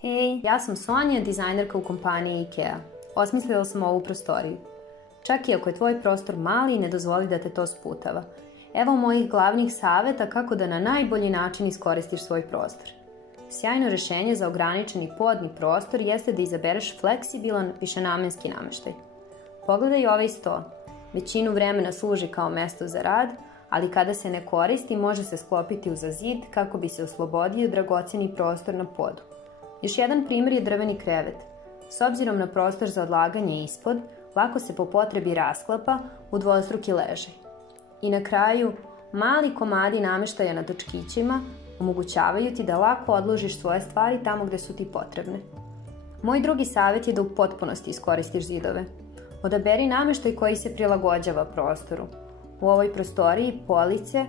Hej, ja sam Sonja, dizajnerka u kompaniji IKEA. Osmislila sam ovu prostoriju. Čak i ako je tvoj prostor mali, ne dozvoli da te to sputava. Evo mojih glavnih saveta kako da na najbolji način iskoristiš svoj prostor. Sjajno rešenje za ograničeni podni prostor jeste da izabereš fleksibilan, višenamenski nameštaj. Pogledaj ovaj sto. Većinu vremena služi kao mesto za rad, ali kada se ne koristi može se sklopiti uza zid kako bi se oslobodio dragoceni prostor na podu. Još jedan primjer je drveni krevet. S obzirom na prostor za odlaganje ispod, lako se po potrebi rasklapa u dvostruki ležaj. I na kraju, mali komadi nameštaja na točkićima omogućavaju ti da lako odložiš svoje stvari tamo gde su ti potrebne. Moj drugi savjet je da u potpunosti iskoristiš zidove. Odaberi nameštaj koji se prilagođava prostoru. U ovoj prostoriji police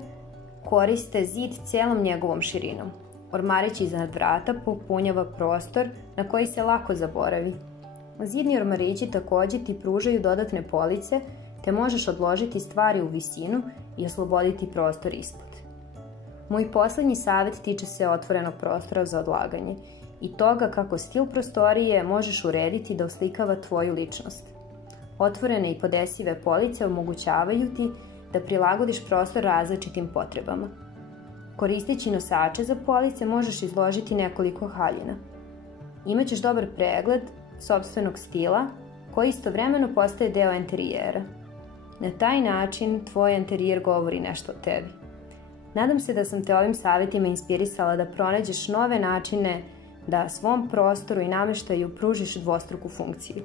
koriste zid celom njegovom širinom. Ormarić iznad vrata popunjava prostor na koji se lako zaboravi. Zidni ormarići takođe ti pružaju dodatne police, te možeš odložiti stvari u visinu i osloboditi prostor ispod. Moj poslednji savjet tiče se otvorenog prostora za odlaganje i toga kako stil prostorije možeš urediti da oslikava tvoju ličnost. Otvorene i podesive police omogućavaju ti da prilagodiš prostor različitim potrebama. Koristeći nosače za police možeš izložiti nekoliko haljina. Imaćeš dobar pregled sopstvenog stila koji istovremeno postaje deo enterijera. Na taj način tvoj enterijer govori nešto o tebi. Nadam se da sam te ovim savjetima inspirisala da pronađeš nove načine da svom prostoru i nameštaju pružiš dvostruku funkciju.